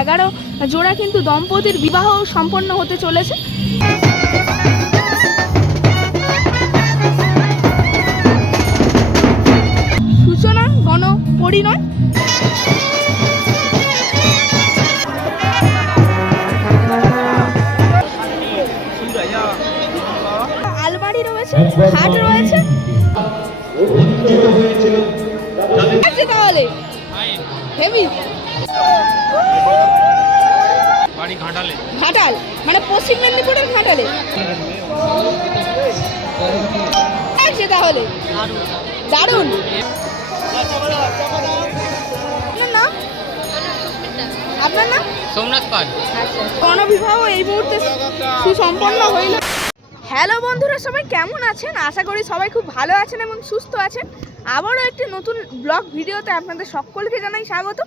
এগারো জোড়া কিন্তু দম্পতির বিবাহ সম্পন্ন হতে চলেছে। সূচনা গণ পরিণয় আলমারি রয়েছে খাট রয়েছে হেভি। বাড়ি ঘাটালে। ঘাটাল মানে পশ্চিম মেদিনীপুরের ঘাটালে। আছে তাহলে। দারুণ। আপনার নাম? সোমনাথ পাল। গণবিবাহ এই মুহূর্তে সুসম্পন্ন হইল। হ্যালো বন্ধুরা, সবাই কেমন আছেন? আশা করি সবাই খুব ভালো আছেন এবং সুস্থ আছেন। আবারও একটি নতুন ব্লগ ভিডিওতে আপনাদের সকলকে জানাই স্বাগত।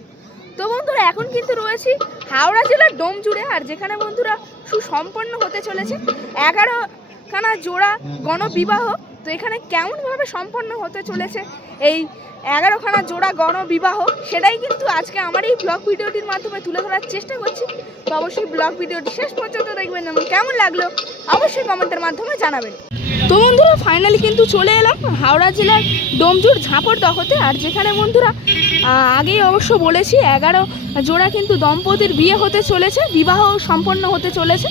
তো বন্ধুরা, এখন কিন্তু রয়েছি হাওড়া জেলার ডোমজুড়ে, আর যেখানে বন্ধুরা সুসম্পন্ন হতে চলেছে। এগারো খানা জোড়া গণবিবাহ, তো এখানে কেমনভাবে সম্পন্ন হতে চলেছে এই এগারোখানা জোড়া গণবিবাহ, সেটাই কিন্তু আজকে আমার এই ব্লগ ভিডিওটির মাধ্যমে তুলে ধরার চেষ্টা করছি। তো অবশ্যই ব্লগ ভিডিওটি শেষ পর্যন্ত দেখবেন এবং কেমন লাগল অবশ্যই কমেন্টের মাধ্যমে জানাবেন। তো বন্ধুরা ফাইনালি কিন্তু চলে এলাম হাওড়া জেলার ডোমজুর ঝাঁপড় দহতে, আর যেখানে বন্ধুরা আগেই অবশ্য বলেছি এগারো জোড়া কিন্তু দম্পতির বিয়ে হতে চলেছে, বিবাহ সম্পন্ন হতে চলেছে।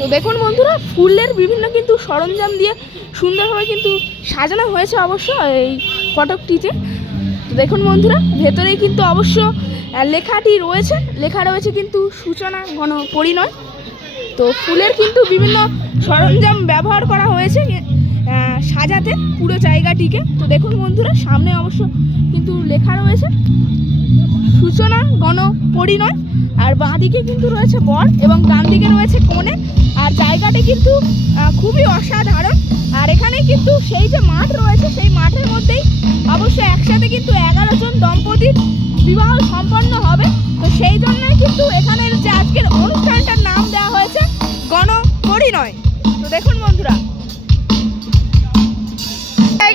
তো দেখুন বন্ধুরা, ফুলের বিভিন্ন কিন্তু সরঞ্জাম দিয়ে সুন্দরভাবে কিন্তু সাজানো হয়েছে অবশ্য এই ফটকটিতে। তো দেখুন বন্ধুরা, ভেতরেই কিন্তু অবশ্য লেখাটি রয়েছে। লেখা রয়েছে কিন্তু সূচনা গণ পরিণয়। তো ফুলের কিন্তু বিভিন্ন সরঞ্জাম ব্যবহার করা হয়েছে সাজাতে পুরো জায়গাটিকে। তো দেখুন বন্ধুরা, সামনে অবশ্য কিন্তু লেখা রয়েছে, সূচনা গণ পরিণয়। আর বাঁ দিকে কিন্তু রয়েছে বর এবং ডান দিকে রয়েছে কনে আর জায়গাটি কিন্তু খুবই অসাধারণ। আর এখানে কিন্তু সেই যে মাঠ রয়েছে, সেই মাঠের মধ্যেই অবশ্যই একসাথে কিন্তু এগারো জন দম্পতির বিবাহ সম্পন্ন হবে। তো সেই জন্যই কিন্তু এখানের যে আজকের অনুষ্ঠানটার নাম দেওয়া হয়েছে গণ পরিণয় তো দেখুন বন্ধুরা।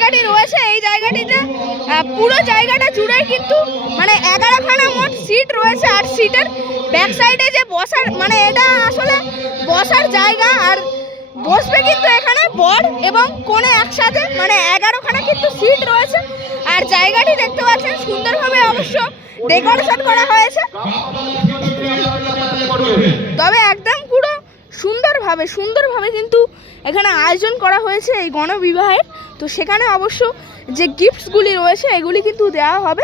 জায়গাটি রয়েছে, এই জায়গাটিতে পুরো জায়গাটা জুড়ে কিন্তু মানে এগারোখানা মোট সিট রয়েছে আর সিটের ব্যাক সাইডে যে বসার মানে এটা আসলে বসার জায়গা আর বসবে কিন্তু এখানে বর এবং কোণে একসাথে মানে এগারোখানা কিন্তু সিট রয়েছে। আর জায়গাটি দেখতে পাচ্ছেন, সুন্দরভাবে অবশ্য ডেকোরেশন করা হয়েছে। তবে একদম পুরো সুন্দরভাবে সুন্দরভাবে কিন্তু এখানে আয়োজন করা হয়েছে এই গণবিবাহের তো সেখানে অবশ্য যে গিফটসগুলি রয়েছে, এগুলি কিন্তু দেওয়া হবে।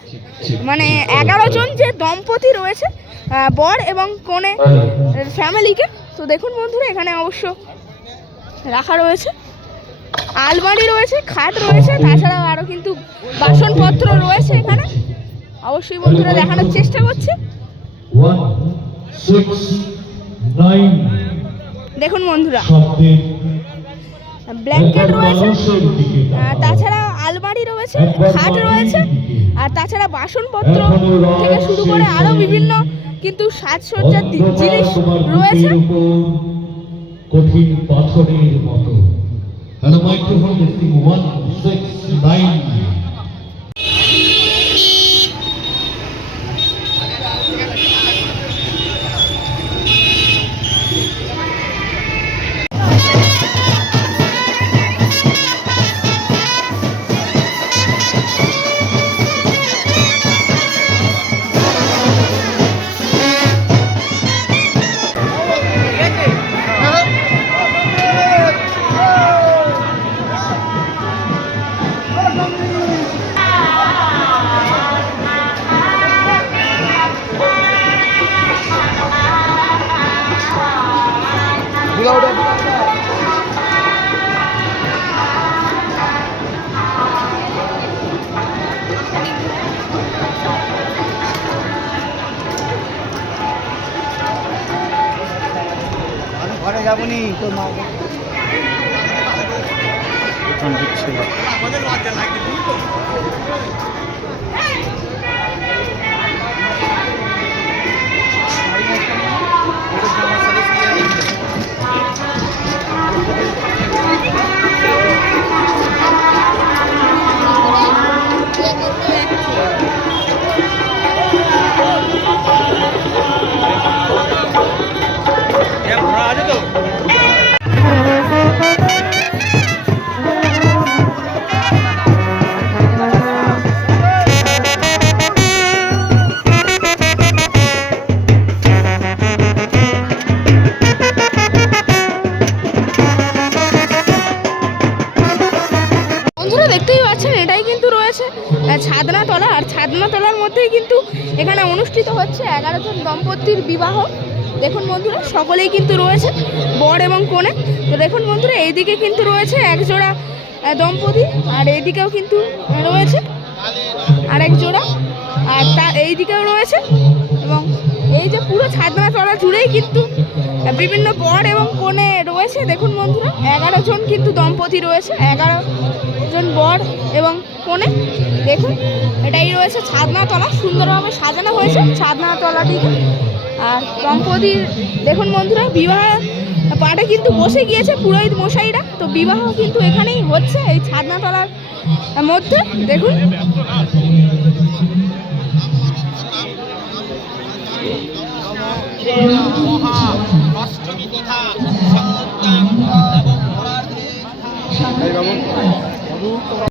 মানে এগারো জন যে দম্পতি রয়েছে বর এবং কনে ফ্যামিলিকে। তো দেখুন বন্ধুরা, এখানে অবশ্য রাখা রয়েছে। আলমারি রয়েছে, খাট রয়েছে, তাছাড়াও আরও কিন্তু বাসনপত্র রয়েছে এখানে। অবশ্যই বন্ধুরা দেখানোর চেষ্টা করছি। One, six, nine দেখুন বন্ধুরা। ব্ল্যাঙ্কেট রয়েছে। তাছাড়া আলমারি রয়েছে খাট রয়েছে আর তাছাড়া বাসনপত্র থেকে শুরু করে আরও বিভিন্ন কিন্তু সাজসজ্জার জিনিস রয়েছে। কঠিন পাথরের মতো। হ্যালো মাইক্রোফোন 169 যাবনি। তোর মা তো বন্ধুরা দেখতেই এটাই কিন্তু রয়েছে ছাদনা তলা আর ছাদনা তলার মধ্যেই কিন্তু এখানে অনুষ্ঠিত হচ্ছে এগারো জন দম্পতির বিবাহ। দেখুন বন্ধুরা, সকলেই কিন্তু রয়েছে, বর এবং কনে। তো দেখুন বন্ধুরা, এইদিকে কিন্তু রয়েছে একজোড়া দম্পতি, আর এইদিকেও কিন্তু রয়েছে আর একজোড়া আর তা, এইদিকেও রয়েছে, এবং এই যে পুরো ছাদনা তলা জুড়েই কিন্তু বিভিন্ন বর এবং কনে রয়েছে, দেখুন বন্ধুরা, এগারো জন কিন্তু দম্পতি রয়েছে, এগারো জন বর এবং কোণে দেখুন, এটাই রয়েছে ছাদনা তলা সুন্দরভাবে সাজানো হয়েছে ছাদনা তলাটিকে আর দম্পতির, দেখুন বন্ধুরা, বিবাহ পাটে কিন্তু বসে গিয়েছে পুরোহিত মশাইরা, তো বিবাহ কিন্তু এখানেই হচ্ছে এই ছাদনা তলার মধ্যে, দেখুন। いい子だ。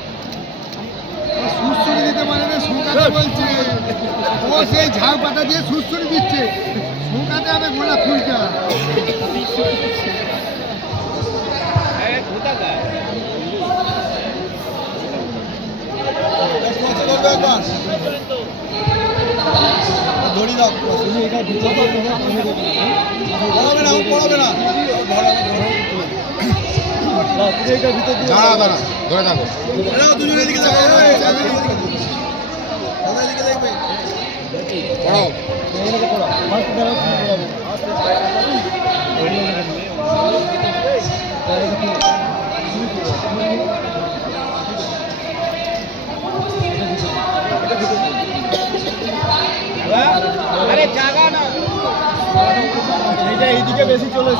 না শুকাতে বলছে ও সেই ঝাউ পাতা দিয়ে সুস্থুরি দিচ্ছে শুকাতে হবে গোলাপ ফুলটা দাঁড়া দাঁড়া ধরে থাকো দাদা লিখে দেখবে। আরে জাগা না। এইদিকে বেশি চলে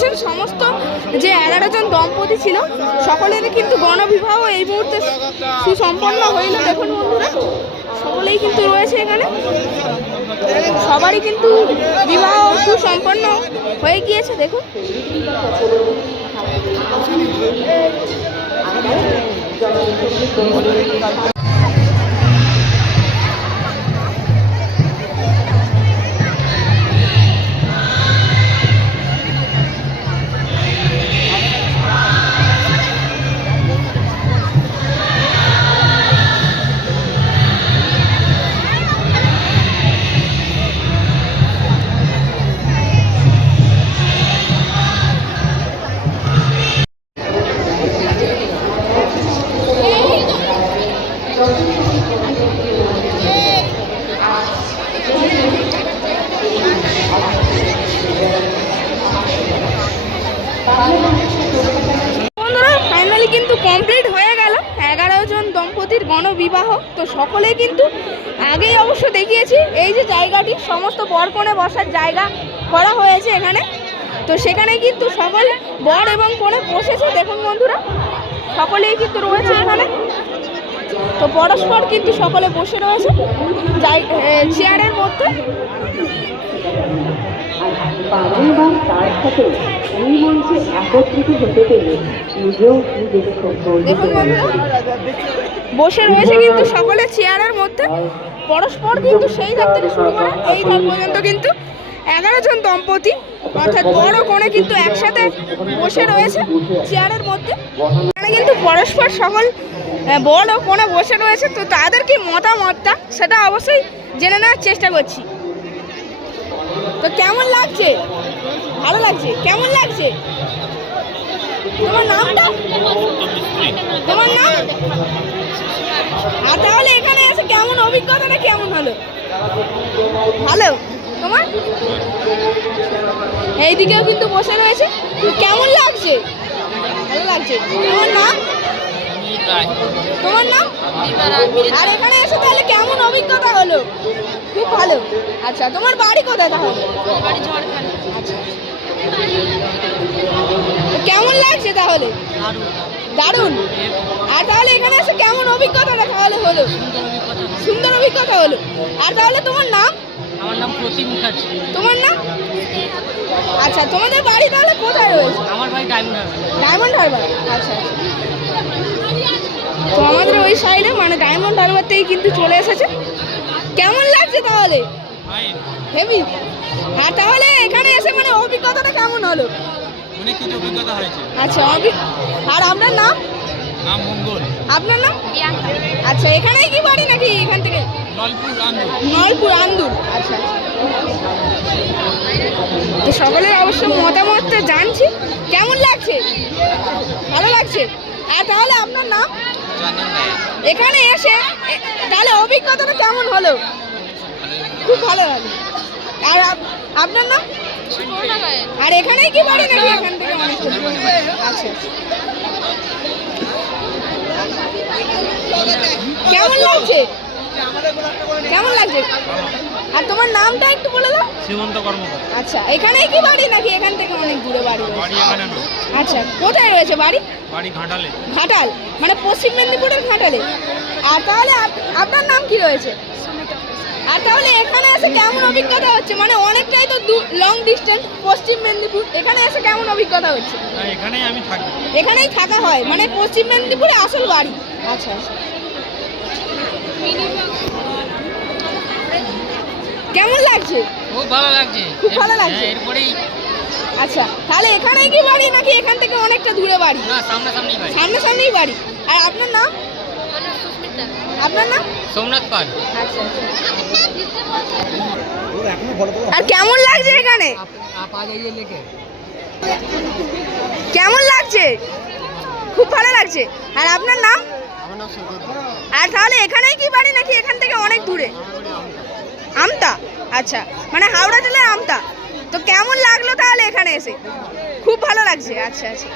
ধীরে সমস্ত যে এগারো জন দম্পতি ছিল, সকলেরই কিন্তু গণবিবাহ এই মুহূর্তে সুসম্পন্ন হইল। দেখুন বন্ধুরা, সকলেই কিন্তু রয়েছে এখানে। সবারই কিন্তু বিবাহ সুসম্পন্ন হয়ে গিয়েছে, দেখুন। গণবিবাহ তো সকলেই কিন্তু আগেই অবশ্য দেখিয়েছি। এই যে জায়গাটি সমস্ত বরকনে বসার জায়গা করা হয়েছে এখানে। তো সেখানে কিন্তু সকল বর এবং কনে বসেছে দেখুন বন্ধুরা। সকলেই কিন্তু রয়েছে এখানে। তো পরস্পর কিন্তু সকলে বসে রয়েছে। চেয়ারের মধ্যে। বারংবার তার সাথে এই মঞ্চে একত্রিত হতে পেরে নিজেও নিজেকে দেখুন বন্ধুরা। বসে রয়েছে কিন্তু সকলে চেয়ারের মধ্যে। পরস্পর কিন্তু সেই ধার থেকে শুরু করে এই ধার পর্যন্ত কিন্তু এগারো জন দম্পতি, অর্থাৎ বড় কোণে কিন্তু একসাথে বসে রয়েছে চেয়ারের মধ্যে। এখানে কিন্তু পরস্পর সকল বড় কোণে বসে রয়েছে। তো তাদের কি মতামতটা সেটা অবশ্যই জেনে নেওয়ার চেষ্টা করছি। তো কেমন লাগছে? ভালো লাগছে? কেমন লাগছে? তোমার নামটা? তোমার নাম? আর তাহলে এখানে এসে কেমন অভিজ্ঞতাটা কেমন হলো? ভালো? তোমার? এইদিকেও কিন্তু বসে রয়েছে। কেমন লাগছে? ভালো লাগছে। তোমার নাম? তোমার নাম? আর এখানে এসে তাহলে কেমন অভিজ্ঞতা হলো? খুব ভালো। আচ্ছা তোমার বাড়ি কোথায় তাহলে? আচ্ছা। তো কেমন লাগছে তাহলে? দারুণ। আর তাহলে এখানে এসে কেমন অভিজ্ঞতাটা তাহলে হলো? সুন্দর অভিজ্ঞতা। হলো। আর তাহলে তোমার নাম? আমার নাম প্রতীক মুখার্জি। তোমার নাম? আচ্ছা তোমাদের বাড়ি তাহলে কোথায় রয়েছে? আমার ভাই ডায়মন্ড হারবার ডায়মন্ড হারবার আচ্ছা তো আমাদের ওই সাইডে মানে ডায়মন্ড হারবার থেকেই কিন্তু চলে এসেছে। কেমন লাগছে তাহলে? হেভি আর তাহলে এখানে এসে মানে অভিজ্ঞতাটা কেমন হলো? অনেক কিছু অভিজ্ঞতা হয়েছে? আচ্ছা আর আপনার নাম? নাম মঙ্গল। আপনার নাম? আচ্ছা এখানেই কি বাড়ি নাকি এখান থেকে? নলপুর আন্দোলন নলপুর আন্দুল আচ্ছা আচ্ছা। তো সকলের অবশ্য মতামতটা জানছি। কেমন লাগছে? ভালো লাগছে? আর তাহলে আপনার নাম? এখানে এসে তাহলে অভিজ্ঞতাটা কেমন হলো? খুব ভালো লাগে আর আপনার নাম? আর এখানেই কি বাড়ি নাকি এখান থেকে অনেক আচ্ছা কেমন লাগছে? কেমন লাগছে? আর তোমার নামটা একটু বলে দাও। সীমন্ত কর্মকার। আচ্ছা এখানেই কি বাড়ি নাকি এখান থেকে অনেক দূরে বাড়ি বাড়ি এখানে না। আচ্ছা কোথায় রয়েছে বাড়ি? বাড়ি ঘাটালে। ঘাটাল মানে পশ্চিম মেদিনীপুরের ঘাটালে। আর তাহলে আপনার নাম কি রয়েছে? আর তাহলে এখানে এসে কেমন অভিজ্ঞতা হচ্ছে? মানে অনেকটাই তো লং ডিস্টেন্স পশ্চিম মেদিনীপুর এখানে এসে কেমন অভিজ্ঞতা হচ্ছে? এখানেই আমি থাকি। এখানেই থাকা হয় মানে পশ্চিম মেদিনীপুরে আসল বাড়ি। আচ্ছা। আচ্ছা কেমন লাগছে? খুব ভালো লাগছে। খুব ভালো লাগছে? হ্যাঁ, এরপরেই আচ্ছা তাহলে এখানেই কি বাড়ি নাকি এখান থেকে অনেকটা দূরে বাড়ি? না সামনাসামনি ভাই সামনাসামনিই বাড়ি। আর আপনার নাম? আপনার নাম? সোমনাথ পাল। আচ্ছা আচ্ছা। আর কেমন লাগছে এখানে? কেমন লাগছে? খুব ভালো লাগছে। আর আপনার নাম? আর তাহলে এখানেই কি বাড়ি নাকি এখান থেকে অনেক দূরে? আমতা। আচ্ছা মানে হাওড়া জেলায় আমতা। তো কেমন লাগল তাহলে এখানে এসে? খুব ভালো লাগছে। আচ্ছা আচ্ছা।